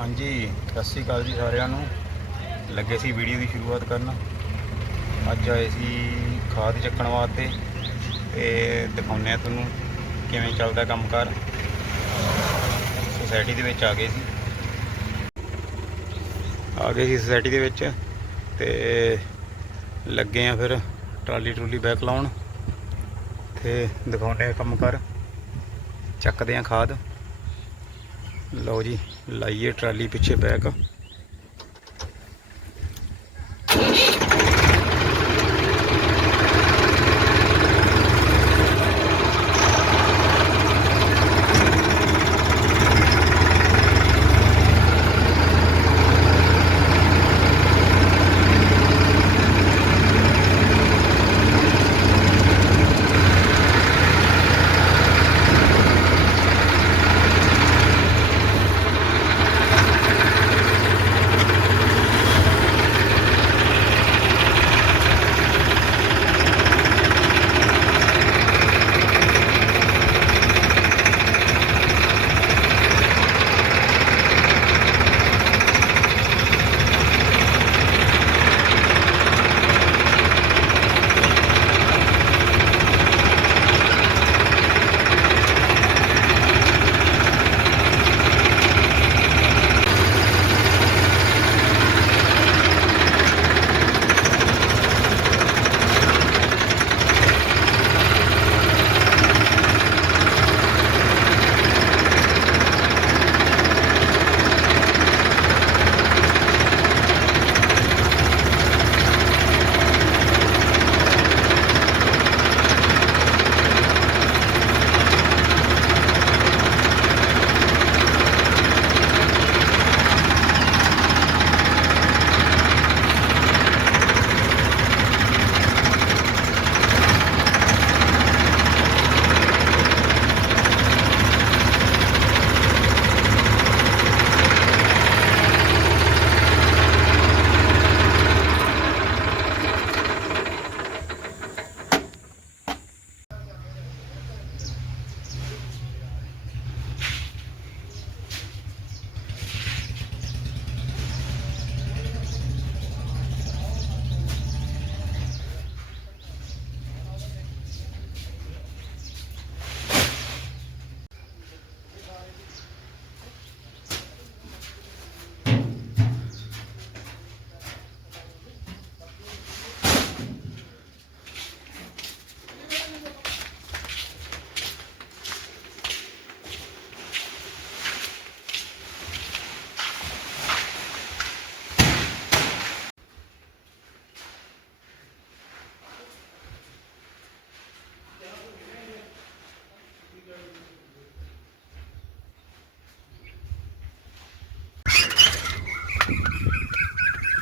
ਹਾਂਜੀ, ਸਤਿ ਸ਼੍ਰੀ ਅਕਾਲ ਜੀ ਸਾਰਿਆਂ ਨੂੰ। ਲੱਗੇ ਸੀ ਵੀਡੀਓ ਦੀ ਸ਼ੁਰੂਆਤ ਕਰਨ। ਅੱਜ ਆਏ ਸੀ ਖਾਦ ਚੱਕਣ ਵਾਸਤੇ ਤੇ ਦਿਖਾਉਂਦੇ ਆ ਤੁਹਾਨੂੰ ਕਿਵੇਂ ਚੱਲਦਾ ਕੰਮਕਾਰ। ਸੋਸਾਇਟੀ ਦੇ ਵਿੱਚ ਆ ਗਏ ਸੀ। ਆ ਗਏ ਸੀ ਸੋਸਾਇਟੀ ਦੇ ਵਿੱਚ ਤੇ ਲੱਗੇ ਆ ਫਿਰ ਟਰਾਲੀ ਟਰੂਲੀ ਬੈਕ ਲਾਉਣ। ਤੇ ਦਿਖਾਉਂਦੇ ਆ ਕੰਮਕਾਰ। ਚੱਕਦੇ ਆ ਖਾਦ। ਲਓ ਜੀ ਲਾਈਏ ਟਰਾਲੀ ਪਿੱਛੇ ਬੈਕ।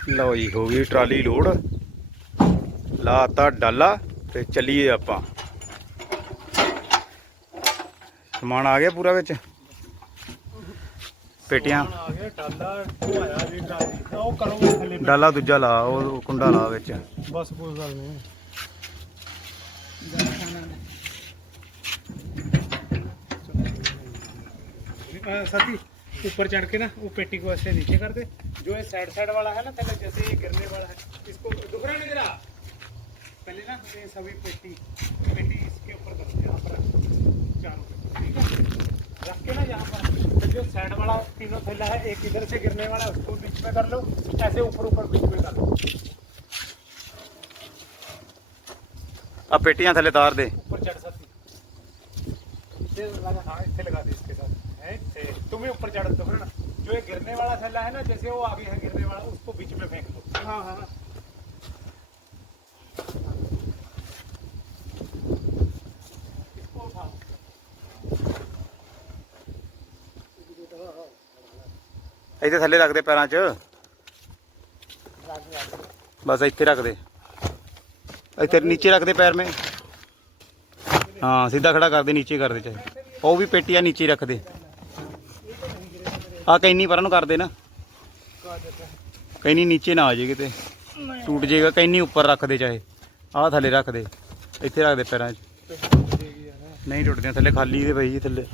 ਲਓ ਜੀ ਹੋ ਗਈ ਟਰਾਲੀ ਲੋਡ। ਲਾਤਾ ਡਾਲਾ ਤੇ ਚੱਲੀਏ ਆਪਾਂ। ਸਮਾਨ ਆ ਗਿਆ ਪੂਰਾ ਵਿੱਚ? ਪੇਟੀਆਂ? ਡਾਲਾ ਦੂਜਾ ਲਾ ਉਹ ਕੁੰਡਾ ਲਾ ਵਿੱਚ। ਬਸ ਪੁੱਛ ਸਕਦੇ ਸਾਥੀ ਉੱਪਰ ਚੜ ਕੇ ਨਾ ਉਹ ਪੇਟੀ ਕੋ ਨੀਚੇ ਕਰ जो ये साइड साइड वाला है ना पहले जैसे ये गिरने वाला है इसको दुख रहा नहीं गिरा पहले ना ये सभी पेटी पेटी इसके ऊपर रखते यहाँ पर चारों ठीक है? रख के ना यहाँ पर तो जो साइड वाला तीनों थैला है एक इधर से गिरने वाला उसको बीच में कर लो ऐसे ऊपर ऊपर बीच में कर लो। अब पेटियाँ थले तार दे। ऊपर चढ़ सकती। इसे लगा हाँ इसे लगा दे इसके साथ। है तुम्हें ऊपर चढ़ दो ना जो ये गिरने वाला थैला है ना जैसे वो आगे है गिरने वाला उसको बीच में फेंक दो हाँ हाँ इसको उठाओ ਇੱਥੇ ਥੱਲੇ ਰੱਖ ਦੇ ਪੈਰਾਂ 'ਚ ਬਸ ਇੱਥੇ ਰੱਖ ਦੇ ਇੱਥੇ ਨੀਚੇ ਰੱਖ ਦੇ ਪੈਰ ਮੇ ਹਾਂ ਸਿੱਧਾ ਖੜਾ ਕਰ ਦੇ ਨੀਚੇ ਕਰ ਦੇ ਚਾਹੇ ਉਹ ਵੀ ਪੇਟੀਆਂ ਨੀਚੇ ਰੱਖ ਦੇ ਆ ਕੈਨੀ ਪਰਾਂ ਨੂੰ ਕਰ ਦੇ ਨਾ। ਕੈਨੀ ਨੀਚੇ ਨਾ ਆ ਜੇ ਕਿਤੇ। ਟੁੱਟ ਜਾਏਗਾ ਕੈਨੀ ਉੱਪਰ ਰੱਖ ਦੇ ਚਾਹੇ। ਆ ਥੱਲੇ ਰੱਖ ਦੇ। ਇੱਥੇ ਰੱਖ ਦੇ ਪੈਰਾਂ 'ਚ। ਨਹੀਂ ਟੁੱਟਦੇ ਥੱਲੇ ਖਾਲੀ ਦੇ ਪਈ ਥੱਲੇ।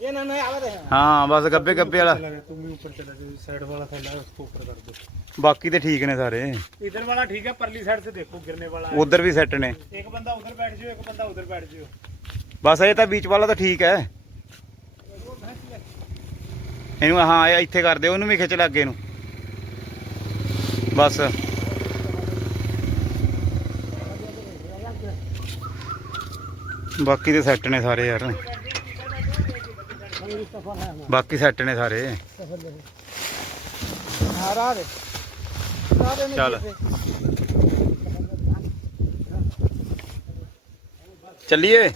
ਇਹ ਨਾ ਨਾ ਆਵਾ ਦੇ ਹਾਂ ਬਸ ਗੱਬੇ ਗੱਬੇ ਵਾਲਾ। ਤੂੰ ਵੀ ਉੱਪਰ ਚਲਾ ਜਾ ਸਾਈਡ ਵਾਲਾ ਥੱਲੇ ਉਸ ਤੋਂ ਉੱਪਰ ਕਰ ਦੇ। ਬਾਕੀ ਤੇ ਠੀਕ ਨੇ ਸਾਰੇ। ਇਧਰ ਵਾਲਾ ਠੀਕ ਹੈ ਪਰਲੀ ਸਾਈਡ ਤੇ ਦੇਖੋ ਗਿਰਨੇ ਵਾਲਾ। ਉਧਰ ਵੀ ਸੈੱਟ ਨੇ। ਇੱਕ ਬੰਦਾ ਉਧਰ ਬੈਠ ਜਿਓ ਇੱਕ ਬੰਦਾ ਬੀਚ ਵਾਲਾ ਠੀਕ ਹੈ। ਇਹਨੂੰ ਆਇਆ ਇੱਥੇ ਕਰਦੇ ਉਹਨੂੰ ਵੀ ਖਿੱਚ ਲੱਗੇ ਇਹਨੂੰ ਬਸ। ਬਾਕੀ ਦੇ ਸੈੱਟ ਨੇ ਸਾਰੇ ਯਾਰ। ਬਾਕੀ ਸੈੱਟ ਨੇ ਸਾਰੇ। ਚੱਲ। ਚੱਲੀਏ।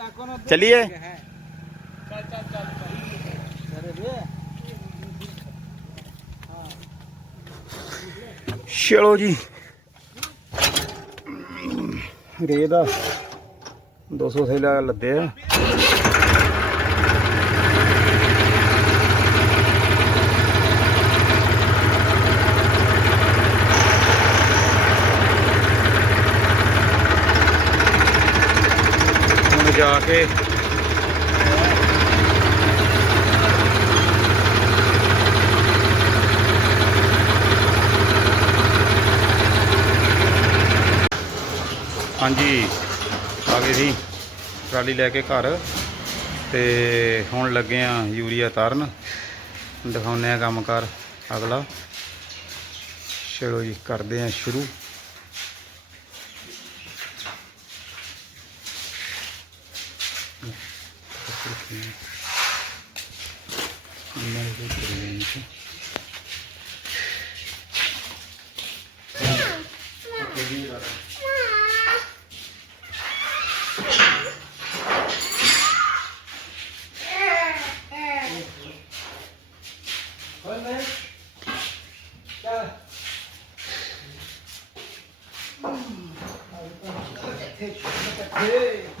लाखों में ਚੱਲੀਏ है चल चल चल अरे रे ਚਲੋ ਜੀ ਰੇ ਦਾ 200 ਥੈਲਾ ਲੱਦੇ ਆ ਹੁਣ ਹਾਂਜੀ, ਆ ਗਏ ਸੀ ਟਰਾਲੀ ਲੈ ਕੇ ਘਰ। ਤੇ ਹੁਣ ਲੱਗੇ ਆ ਯੂਰੀਆ ਤਾਰਨ। ਦਿਖਾਉਂਦੇ ਆ ਕੰਮਕਾਰ ਅਗਲਾ। ਚਲੋ ਜੀ, ਕਰਦੇ ਆ ਸ਼ੁਰੂ। 네, 이렇게 분말도 들어가면서 Hey.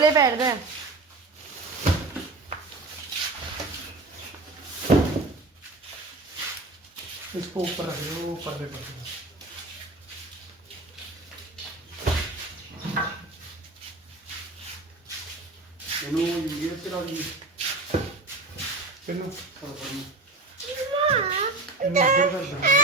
ਉਹਲੇ ਬੈਠਦਾ ਹੈ। इसको ऊपर रख दो पर्दे पर ਇਹਨੂੰ ਯੂਰੀਆ ਤੇ ਲਾ ਦੀ चलो ਪਾਪਾ ਪਾਪਾ ਬਸ ਕਿ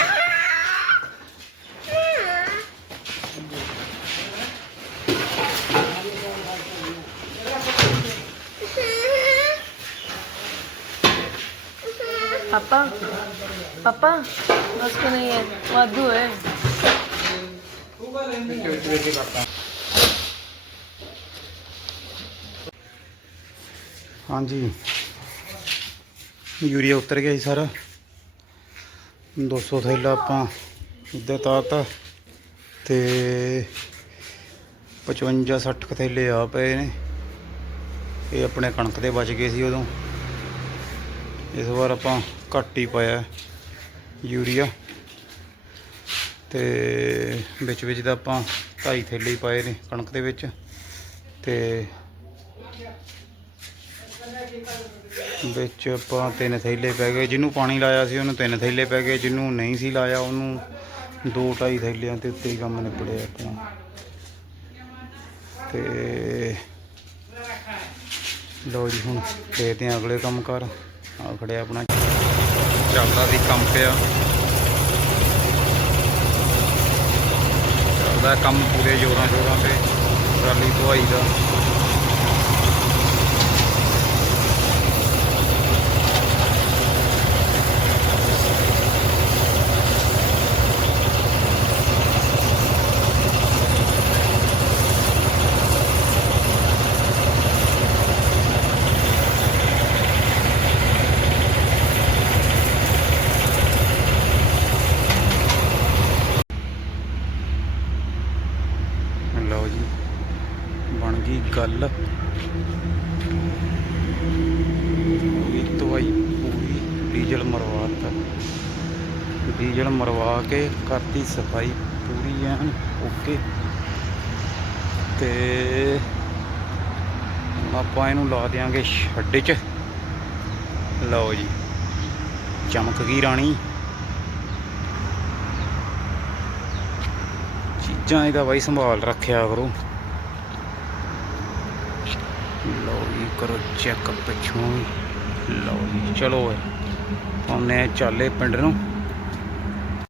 ਨਹੀਂ ਹੈ ਵਾਧੂ ਹੈ ਵਿੱਚ ਵਿੱਚ ਵਿੱਚ ਹਾਂਜੀ ਯੂਰੀਆ ਉਤਰ ਗਿਆ ਜੀ ਸਾਰਾ 200 ਥੈਲਾ ਆਪਾਂ ਇੱਧਰ ਤਾਰਤਾ ਤੇ 55 60 ਥੈਲੇ ਆ ਪਏ ਨੇ ਇਹ ਆਪਣੇ ਕਣਕ ਦੇ ਬਚ ਗਏ ਸੀ ਉਦੋਂ ਇਸ ਵਾਰ ਆਪਾਂ ਘੱਟ ਹੀ ਪਾਇਆ ਯੂਰੀਆ। ਤੇ ਵਿੱਚ ਵਿੱਚ ਦਾ ਆਪਾਂ ਢਾਈ ਥੈਲੇ ਹੀ ਪਾਏ ਨੇ ਕਣਕ ਦੇ ਵਿੱਚ। ਤੇ ਵਿੱਚ ਆਪਾਂ ਤਿੰਨ ਥੈਲੇ ਪੈ ਗਏ। ਜਿਹਨੂੰ ਪਾਣੀ ਲਾਇਆ ਸੀ ਉਹਨੂੰ ਤਿੰਨ ਥੈਲੇ ਪੈ ਗਏ। ਜਿਹਨੂੰ ਨਹੀਂ ਸੀ ਲਾਇਆ ਉਹਨੂੰ ਦੋ ਢਾਈ ਥੈਲਿਆਂ ਤੇ ਉੱਤੇ ਹੀ ਕੰਮ ਨਿਬੜਿਆ ਆਪਣਾ ਤੇ ਲੋ ਜੀ ਹੁਣ ਦੇਖਦੇ ਹਾਂ ਅਗਲੇ ਕੰਮ ਕਰ। ਆ ਖੜਿਆ ਆਪਣਾ ਚੱਲਦਾ ਸੀ ਕੰਮ ਪਿਆ। ਚੱਲਦਾ ਕੰਮ ਪੂਰੇ ਜ਼ੋਰਾਂ ਸ਼ੋਰਾਂ ਤੇ ਟਰਾਲੀ ਧੁਆਈ ਦਾ। ਲਓ ਜੀ। ਬਣ ਗਈ ਗੱਲ। ਹੋ ਗਈ ਪੂਰੀ ਡੀਜ਼ਲ ਮਰਵਾਤਾ ਡੀਜ਼ਲ ਮਰਵਾ ਕੇ ਕਰਤੀ ਸਫ਼ਾਈ ਪੂਰੀ ਐਨ ਓਕੇ। ਤੇ ਹੁਣ ਆਪਾਂ ਇਹਨੂੰ ਲਾ ਦਿਆਂਗੇ ਸ਼ੈੱਡ 'ਚ। ਲਓ ਜੀ। ਚਮਕ ਗਈ ਰਾਣੀ। ਚੀਜ਼ਾਂ ਇਹਦਾ ਬਾਈ ਸੰਭਾਲ ਰੱਖਿਆ ਕਰੋ। ਲਓ ਜੀ, ਕਰੋ ਚੈੱਕ ਪਿੱਛੋਂ ਲਓ ਜੀ, ਚਲੋ ਓਏ ਆਉਂਦੇ ਚਾਲੇ ਪਿੰਡ ਨੂੰ।